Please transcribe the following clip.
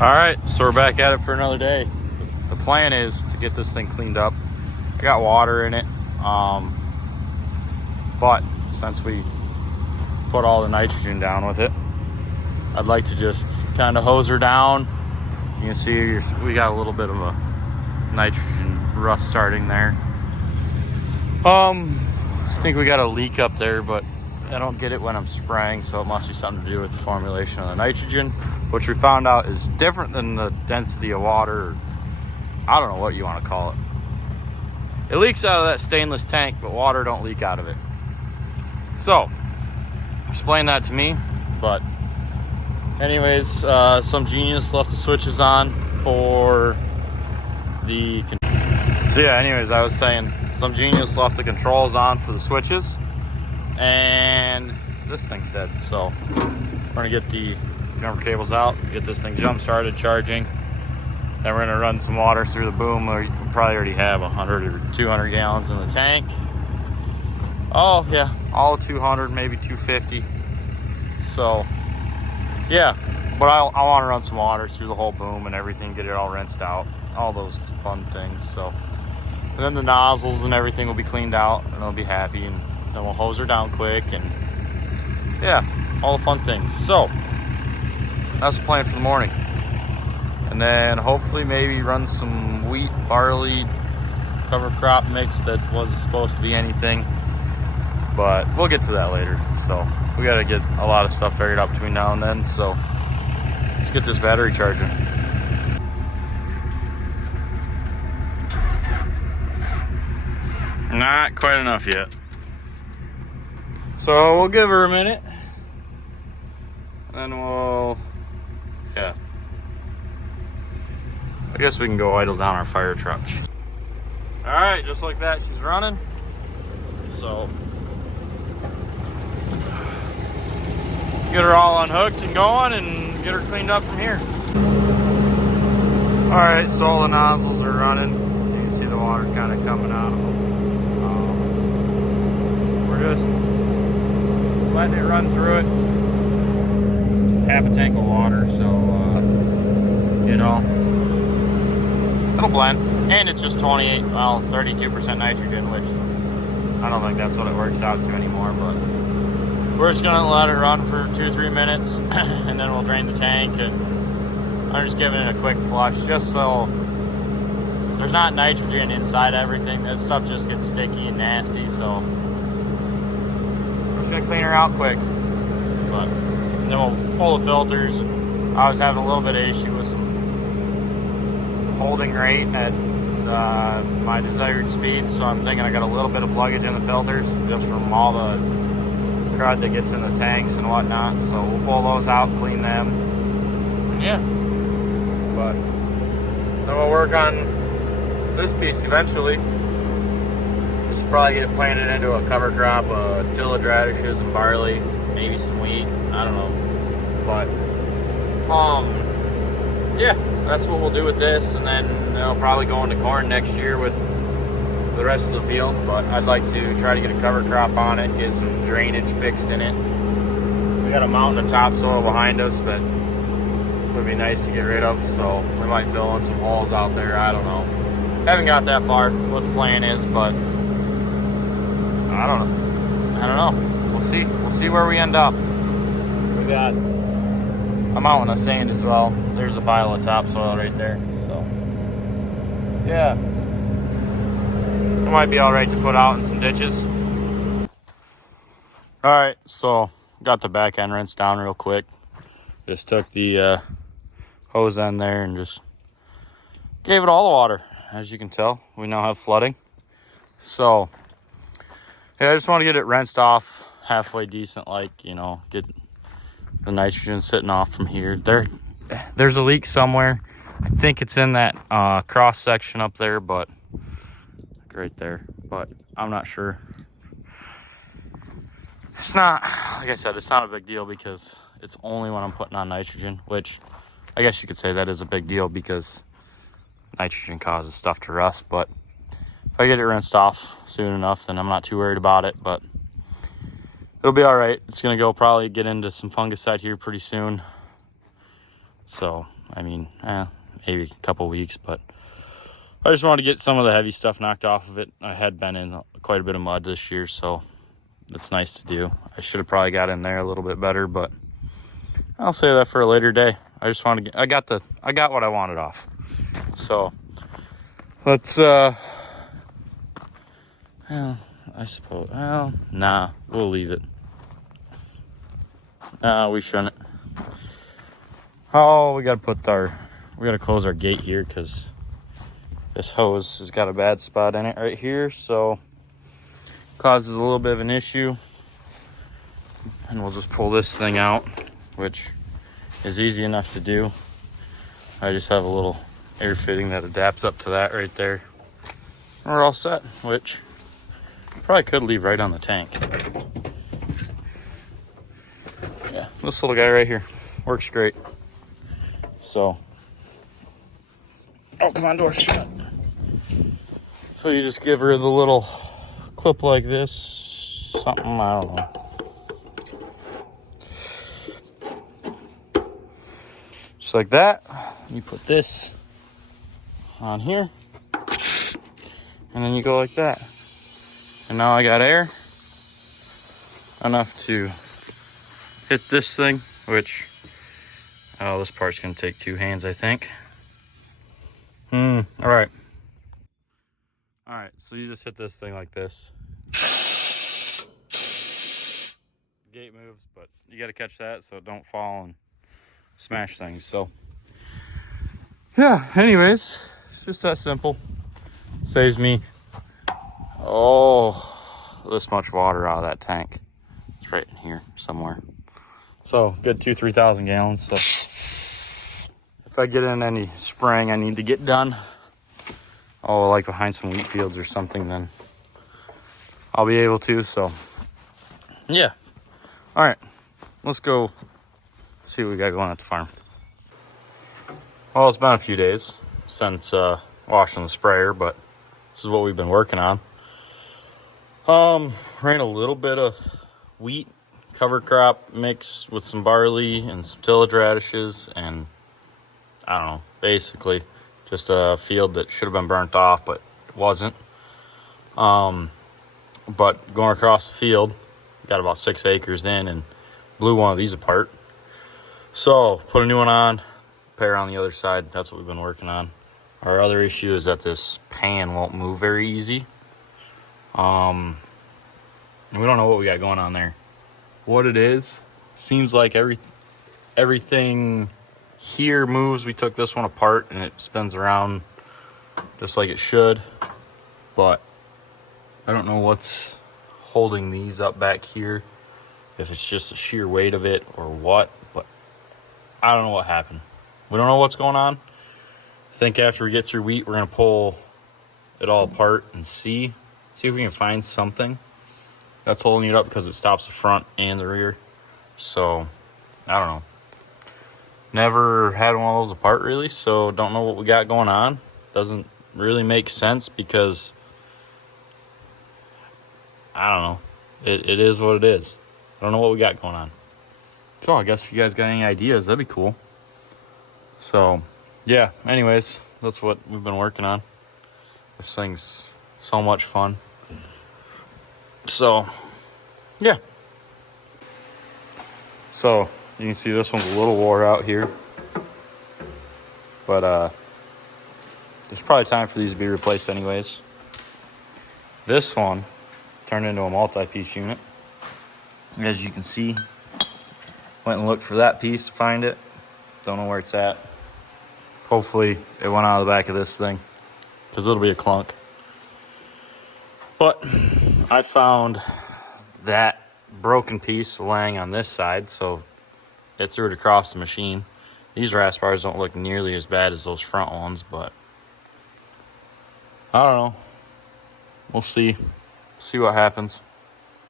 All right, so we're back at it for another day. The plan is to get this thing cleaned up. I got water in it, but since we put all the nitrogen down with it, I'd like to just kind of hose her down. You can see we got a little bit of a nitrogen rust starting there. I think we got a leak up there, but I don't get it when I'm spraying, so it must be something to do with the formulation of the nitrogen, which we found out is different than the density of water, or I don't know what you want to call it. It leaks out of that stainless tank, but water don't leak out of it. So, explain that to me. But anyways, some genius left the switches on for the... So yeah, anyways, I was saying some genius left the controls on for the switches, and this thing's dead. So we're gonna get the jumper cables out, get this thing jump started charging. Then we're gonna run some water through the boom. We probably already have 100 or 200 gallons in the tank. Oh yeah, all 200, maybe 250. So yeah, but I want to run some water through the whole boom and everything, get it all rinsed out, all those fun things. So, and then the nozzles and everything will be cleaned out, and they'll be happy, and then we'll hose her down quick, and yeah, all the fun things. So that's the plan for the morning. And then hopefully maybe run some wheat, barley, cover crop mix that wasn't supposed to be anything, but we'll get to that later. So we got to get a lot of stuff figured out between now and then. So let's get this battery charging. Not quite enough yet. So we'll give her a minute. And then yeah. I guess we can go idle down our fire truck. All right, just like that, she's running. So get her all unhooked and going and get her cleaned up from here. All right, so all the nozzles are running. You can see the water kind of coming out of them. We're just letting it run through it. Half a tank of water, so you know, it'll blend. And it's just 32% nitrogen, which I don't think that's what it works out to anymore, but we're just gonna let it run for 2-3 minutes and then we'll drain the tank. And I'm just giving it a quick flush just so there's not nitrogen inside everything. That stuff just gets sticky and nasty, so I'm just gonna clean her out quick. But then we'll pull the filters. I was having a little bit of issue with some holding rate at my desired speed, so I'm thinking I got a little bit of pluggage in the filters just from all the crud that gets in the tanks and whatnot. So we'll pull those out, clean them, and yeah. But then we'll work on this piece eventually. Just probably get it planted into a cover crop of tillage radishes and barley, maybe some wheat, I don't know. But yeah, that's what we'll do with this, and then it'll probably go into corn next year with the rest of the field. But I'd like to try to get a cover crop on it, get some drainage fixed in it. We got a mountain of topsoil behind us that would be nice to get rid of, so we might fill in some holes out there. I don't know. Haven't got that far what the plan is, but I don't know. We'll see where we end up. We got a mountain of sand as well. There's a pile of topsoil right there. So yeah, it might be all right to put out in some ditches. All right, so got the back end rinsed down real quick. Just took the hose end there and just gave it all the water. As you can tell, we now have flooding. So yeah, I just want to get it rinsed off halfway decent, like, you know, get the nitrogen sitting off from here. There's a leak somewhere. I think it's in that cross section up there, but right there, but I'm not sure. It's not, like I said, it's not a big deal because it's only when I'm putting on nitrogen, which I guess you could say that is a big deal because nitrogen causes stuff to rust. But if I get it rinsed off soon enough, then I'm not too worried about it. But it'll be all right. It's gonna go probably get into some fungicide here pretty soon. So I mean, maybe a couple weeks, but I just wanted to get some of the heavy stuff knocked off of it. I had been in quite a bit of mud this year, so it's nice to do. I should have probably got in there a little bit better, but I'll save that for a later day. I just want to get, I got what I wanted off. So let's, I suppose, nah, we'll leave it. We shouldn't. Oh, we got to close our gate here because this hose has got a bad spot in it right here. So causes a little bit of an issue. And we'll just pull this thing out, which is easy enough to do. I just have a little air fitting that adapts up to that right there. And we're all set, which probably could leave right on the tank. Yeah, this little guy right here works great. So, oh, come on, door shut. So you just give her the little clip like this, something, I don't know. Just like that. You put this on here, and then you go like that. And now I got air enough to hit this thing, which, oh, this part's gonna take 2 hands, I think. All right, so you just hit this thing like this. Gate moves, but you gotta catch that so it don't fall and smash things. So yeah, anyways, it's just that simple. Saves me, this much water out of that tank. It's right in here somewhere. So good 2,000-3,000 gallons. So if I get in any spraying I need to get done, like behind some wheat fields or something, then I'll be able to. So yeah, all right, let's go see what we got going at the farm. Well, it's been a few days since washing the sprayer, but this is what we've been working on. Ran a little bit of wheat cover crop mix with some barley and some tillage radishes, and I don't know, basically just a field that should have been burnt off, but it wasn't. But going across the field, got about 6 acres in and blew one of these apart. So put a new one on, pair on the other side. That's what we've been working on. Our other issue is that this pan won't move very easy. And we don't know what we got going on there. What it is, seems like everything here moves. We took this one apart and it spins around just like it should, but I don't know what's holding these up back here, if it's just the sheer weight of it or what, but I don't know what happened. We don't know what's going on. I think after we get through wheat, we're gonna pull it all apart and see if we can find something that's holding it up, because it stops the front and the rear. So I don't know. Never had one of those apart really, so don't know what we got going on. Doesn't really make sense because I don't know. It is what it is. I don't know what we got going on. So I guess if you guys got any ideas, that'd be cool. So yeah, anyways, that's what we've been working on. This thing's so much fun. So yeah. So you can see this one's a little wore out here, but there's probably time for these to be replaced anyways. This one turned into a multi-piece unit. As you can see, went and looked for that piece to find it. Don't know where it's at. Hopefully it went out of the back of this thing, because it'll be a clunk. But I found that broken piece laying on this side, so it threw it across the machine. These RAS bars don't look nearly as bad as those front ones, but I don't know. We'll see what happens.